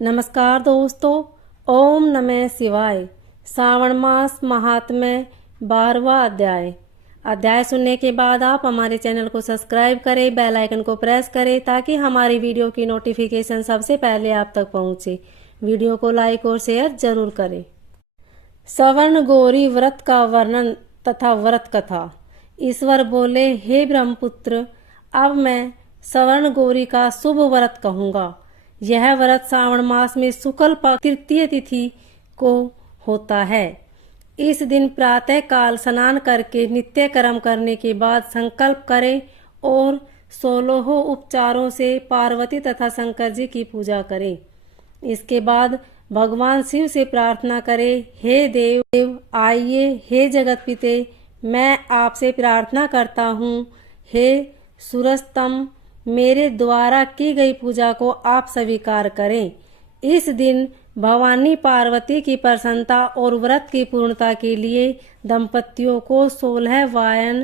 नमस्कार दोस्तों, ओम नमः शिवाय। श्रावण मास महात्म्य 12वां अध्याय सुनने के बाद आप हमारे चैनल को सब्सक्राइब करें, बेल आइकन को प्रेस करें ताकि हमारी वीडियो की नोटिफिकेशन सबसे पहले आप तक पहुंचे। वीडियो को लाइक और शेयर जरूर करें। सवर्ण गौरी व्रत का वर्णन तथा व्रत कथा। ईश्वर बोले, हे ब्रह्मपुत्र, अब मैं सवर्ण गौरी का शुभ व्रत कहूँगा। यह व्रत श्रावण मास में शुक्ल पक्ष तृतीय तिथि को होता है। इस दिन प्रातः काल स्नान करके नित्य कर्म करने के बाद संकल्प करें और 16 उपचारों से पार्वती तथा शंकर जी की पूजा करें। इसके बाद भगवान शिव से प्रार्थना करें, हे देव आइए, हे जगत पिते, मैं आपसे प्रार्थना करता हूँ, हे सुरस्तम, मेरे द्वारा की गई पूजा को आप स्वीकार करें। इस दिन भवानी पार्वती की प्रसन्नता और व्रत की पूर्णता के लिए दंपतियों को 16 वायन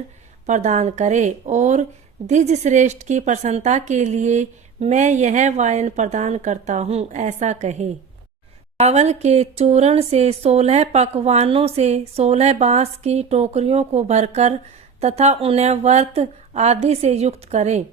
प्रदान करें और द्विज श्रेष्ठ की प्रसन्नता के लिए मैं यह वायन प्रदान करता हूँ, ऐसा कहे। चावल के चूर्ण से 16 पकवानों से 16 बांस की टोकरियों को भरकर तथा उन्हें व्रत आदि से युक्त करें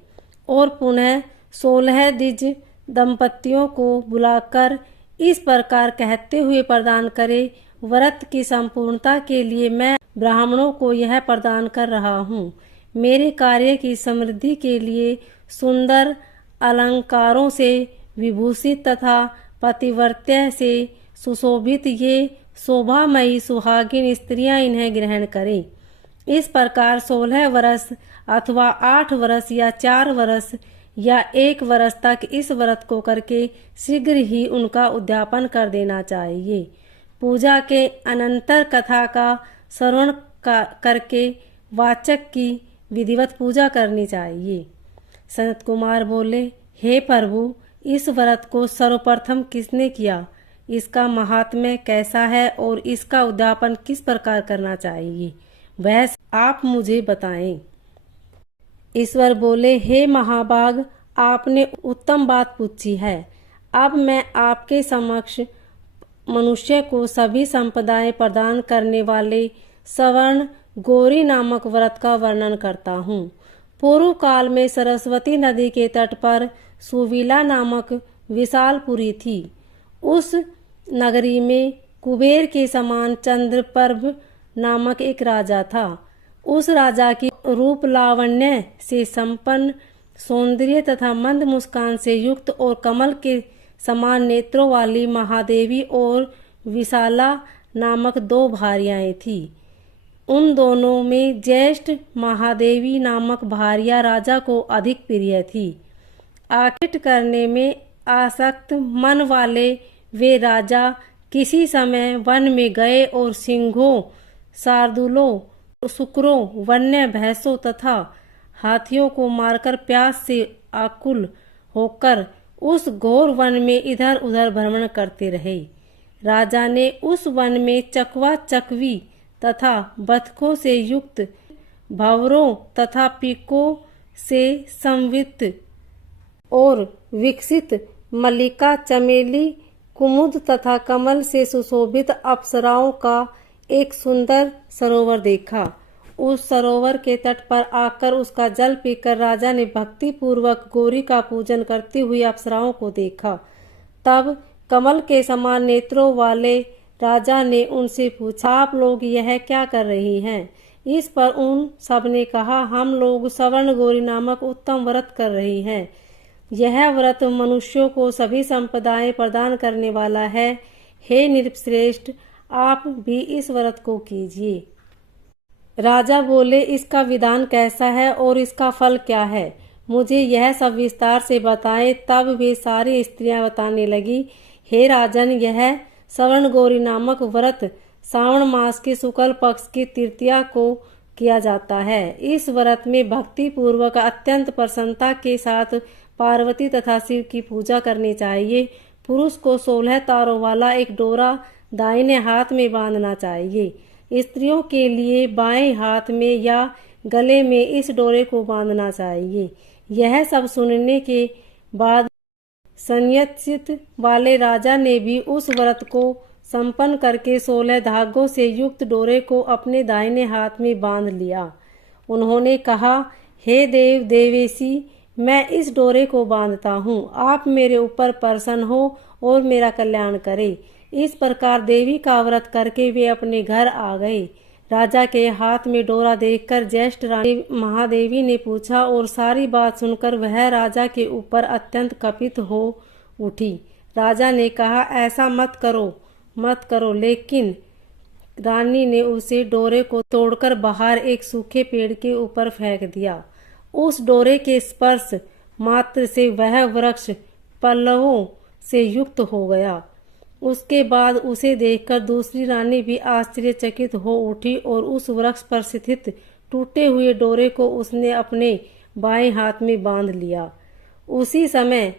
और पुनः 16 द्विज दंपतियों को बुलाकर इस प्रकार कहते हुए प्रदान करें, व्रत की संपूर्णता के लिए मैं ब्राह्मणों को यह प्रदान कर रहा हूँ। मेरे कार्य की समृद्धि के लिए सुंदर अलंकारों से विभूषित तथा पतिव्रत्य से सुशोभित ये शोभामयी सुहागिन स्त्रियां इन्हें ग्रहण करें। इस प्रकार 16 वर्ष अथवा 8 वर्ष या 4 वर्ष या 1 वर्ष तक इस व्रत को करके शीघ्र ही उनका उद्यापन कर देना चाहिए। पूजा के अनंतर कथा का श्रवण करके वाचक की विधिवत पूजा करनी चाहिए। सनत कुमार बोले, हे प्रभु, इस व्रत को सर्वप्रथम किसने किया, इसका महात्म्य कैसा है और इसका उद्यापन किस प्रकार करना चाहिए, वह आप मुझे बताएं। ईश्वर बोले, हे महाभाग, आपने उत्तम बात पूछी है। अब मैं आपके समक्ष मनुष्य को सभी संपदाएं प्रदान करने वाले सवर्ण गौरी नामक व्रत का वर्णन करता हूँ। पूर्व काल में सरस्वती नदी के तट पर सुविला नामक विशालपुरी थी। उस नगरी में कुबेर के समान चंद्रप्रभ नामक एक राजा था। उस राजा की रूप लावण्य से संपन्न, सौंदर्य तथा मंद मुस्कान से युक्त और कमल के समान नेत्रों वाली महादेवी और विशाला नामक 2 भार्याएं थी। उन दोनों में ज्येष्ठ महादेवी नामक भार्या राजा को अधिक प्रिय थी। आकृष्ट करने में आसक्त मन वाले वे राजा किसी समय वन में गए और सिंहों, शार्दूलों, शुक्रों, वन्य भैंसों तथा हाथियों को मारकर प्यास से आकुल होकर उस घोर वन में इधर उधर भ्रमण करते रहे। राजा ने उस वन में चकवा चकवी तथा बतखों से युक्त भंवरों तथा पीकों से संवित और विकसित मल्लिका, चमेली, कुमुद तथा कमल से सुशोभित अप्सराओं का एक सुंदर सरोवर देखा। उस सरोवर के तट पर आकर उसका जल पीकर राजा ने भक्ति पूर्वक गौरी का पूजन करती हुई अप्सराओं को देखा। तब कमल के समान नेत्रों वाले राजा ने उनसे पूछा, आप लोग यह क्या कर रही हैं? इस पर उन सब ने कहा, हम लोग सवर्ण गौरी नामक उत्तम व्रत कर रही हैं। यह व्रत मनुष्यों को सभी संपदाएं प्रदान करने वाला है। हे नृपश्रेष्ठ, आप भी इस व्रत को कीजिए। राजा बोले, इसका विधान कैसा है और इसका फल क्या है, मुझे यह सब विस्तार से बताएं। तब वे सारी स्त्रियां बताने लगी, हे राजन, यह सवर्ण गौरी नामक व्रत श्रावण मास के शुक्ल पक्ष की तृतीया को किया जाता है। इस व्रत में भक्ति पूर्वक अत्यंत प्रसन्नता के साथ पार्वती तथा शिव की पूजा करनी चाहिए। पुरुष को 16 तारों वाला एक डोरा दाहिने हाथ में बांधना चाहिए। स्त्रियों के लिए बाएं हाथ में या गले में इस डोरे को बांधना चाहिए। यह सब सुनने के बाद संयत वाले राजा ने भी उस व्रत को संपन्न करके 16 धागों से युक्त डोरे को अपने दाहिने हाथ में बांध लिया। उन्होंने कहा, हे देव देवेशी, मैं इस डोरे को बांधता हूँ, आप मेरे ऊपर प्रसन्न हो और मेरा कल्याण करें। इस प्रकार देवी का व्रत करके वे अपने घर आ गए। राजा के हाथ में डोरा देखकर ज्येष्ठ रानी महादेवी ने पूछा और सारी बात सुनकर वह राजा के ऊपर अत्यंत कपित हो उठी। राजा ने कहा, ऐसा मत करो। लेकिन रानी ने उसे डोरे को तोड़कर बाहर एक सूखे पेड़ के ऊपर फेंक दिया। उस डोरे के स्पर्श मात्र से वह वृक्ष पल्लवों से युक्त हो गया। उसके बाद उसे देखकर दूसरी रानी भी आश्चर्यचकित हो उठी और उस वृक्ष पर स्थित टूटे हुए डोरे को उसने अपने बाएं हाथ में बांध लिया। उसी समय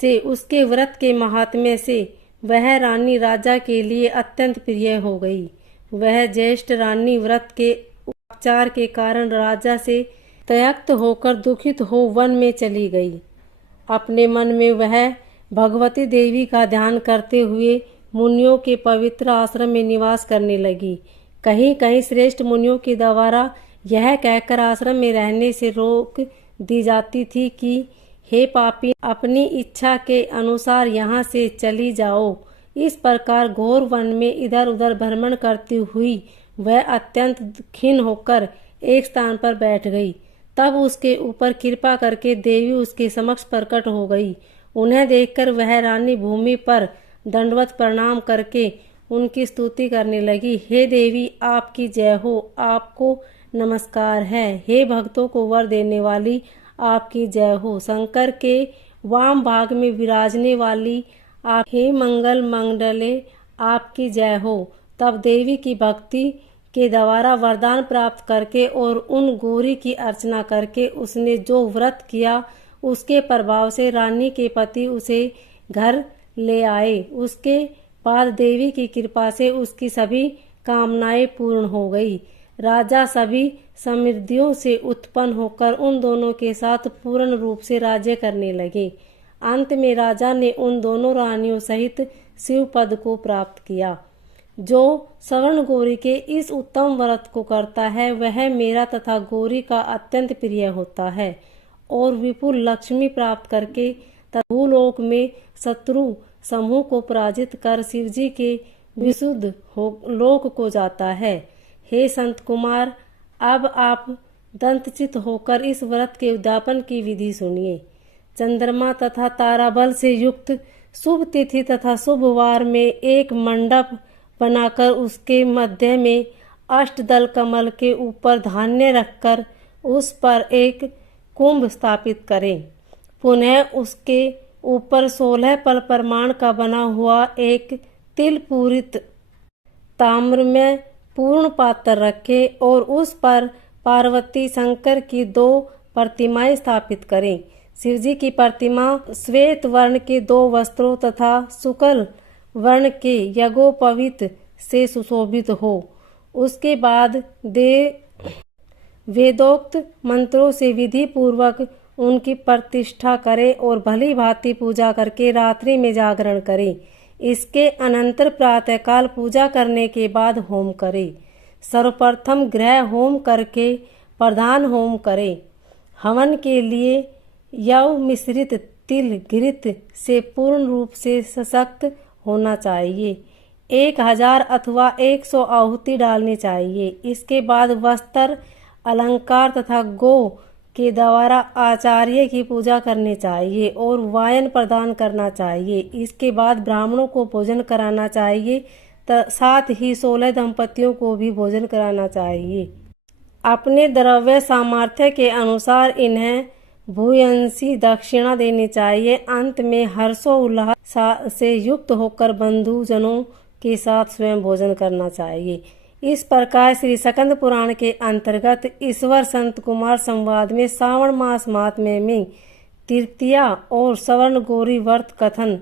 से उसके व्रत के महात्म्य से वह रानी राजा के लिए अत्यंत प्रिय हो गई। वह ज्येष्ठ रानी व्रत के उपचार के कारण राजा से त्यक्त होकर दुखित हो वन में चली गई। अपने मन में वह भगवती देवी का ध्यान करते हुए मुनियों के पवित्र आश्रम में निवास करने लगी। कहीं कहीं श्रेष्ठ मुनियों के द्वारा यह कहकर आश्रम में रहने से रोक दी जाती थी कि हे पापी, अपनी इच्छा के अनुसार यहाँ से चली जाओ। इस प्रकार घोर वन में इधर उधर भ्रमण करती हुई वह अत्यंत खिन्न होकर एक स्थान पर बैठ गई। तब उसके ऊपर कृपा करके देवी उसके समक्ष प्रकट हो गई। उन्हें देखकर वह रानी भूमि पर दंडवत प्रणाम करके उनकी स्तुति करने लगी। हे देवी, आपकी जय हो, आपको नमस्कार है। हे भक्तों को वर देने वाली, आपकी जय हो। शंकर के वाम भाग में विराजने वाली आप, हे मंगल मंडले, आपकी जय हो। तब देवी की भक्ति के द्वारा वरदान प्राप्त करके और उन गौरी की अर्चना करके उसने जो व्रत किया उसके प्रभाव से रानी के पति उसे घर ले आए। उसके बाद देवी की कृपा से उसकी सभी कामनाएं पूर्ण हो गई। राजा सभी समृद्धियों से उत्पन्न होकर उन दोनों के साथ पूर्ण रूप से राज्य करने लगे। अंत में राजा ने उन दोनों रानियों सहित शिव पद को प्राप्त किया। जो सवर्ण गौरी के इस उत्तम व्रत को करता है वह मेरा तथा गौरी का अत्यंत प्रिय होता है और विपुल लक्ष्मी प्राप्त करके भूलोक में शत्रु समूह को पराजित कर शिवजी के विशुद्ध लोक को जाता है। हे संत कुमार, अब आप दंतचित होकर इस व्रत के उद्यापन की विधि सुनिए। चंद्रमा तथा ताराबल से युक्त शुभ तिथि तथा शुभ वार में एक मंडप बनाकर उसके मध्य में अष्टदल कमल के ऊपर धान्य रखकर उस पर एक कुंभ स्थापित करें। पुनः उसके ऊपर 16 पल प्रमाण का बना हुआ एक तिल पूरित ताम्र में पूर्ण पात्र रखें और उस पर पार्वती शंकर की 2 प्रतिमाएं स्थापित करें। शिवजी की प्रतिमा श्वेत वर्ण के 2 वस्त्रों तथा शुक्ल वर्ण के यज्ञोपवीत से सुशोभित हो। उसके बाद वेदोक्त मंत्रों से विधि पूर्वक उनकी प्रतिष्ठा करें और भली भांति पूजा करके रात्रि में जागरण करें। इसके अनंतर प्रातःकाल पूजा करने के बाद होम करें। सर्वप्रथम गृह होम करके प्रधान होम करें। हवन के लिए यव मिश्रित तिल घृत से पूर्ण रूप से सशक्त होना चाहिए। 1000 अथवा 100 आहुति डालनी चाहिए। इसके बाद वस्त्र अलंकार तथा गो के द्वारा आचार्य की पूजा करनी चाहिए और वायन प्रदान करना चाहिए। इसके बाद ब्राह्मणों को भोजन कराना चाहिए, साथ ही 16 दंपतियों को भी भोजन कराना चाहिए। अपने द्रव्य सामर्थ्य के अनुसार इन्हें भूयंशी दक्षिणा देनी चाहिए। अंत में हर्षोल्लास से युक्त होकर बंधुजनों के साथ स्वयं भोजन करना चाहिए। इस प्रकार श्री स्कंद पुराण के अंतर्गत ईश्वर संत कुमार संवाद में श्रावण मास महात्म्य में तृतीया और सवर्ण गौरी व्रत कथन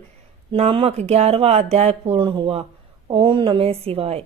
नामक 11वां अध्याय पूर्ण हुआ। ओम नमः शिवाय।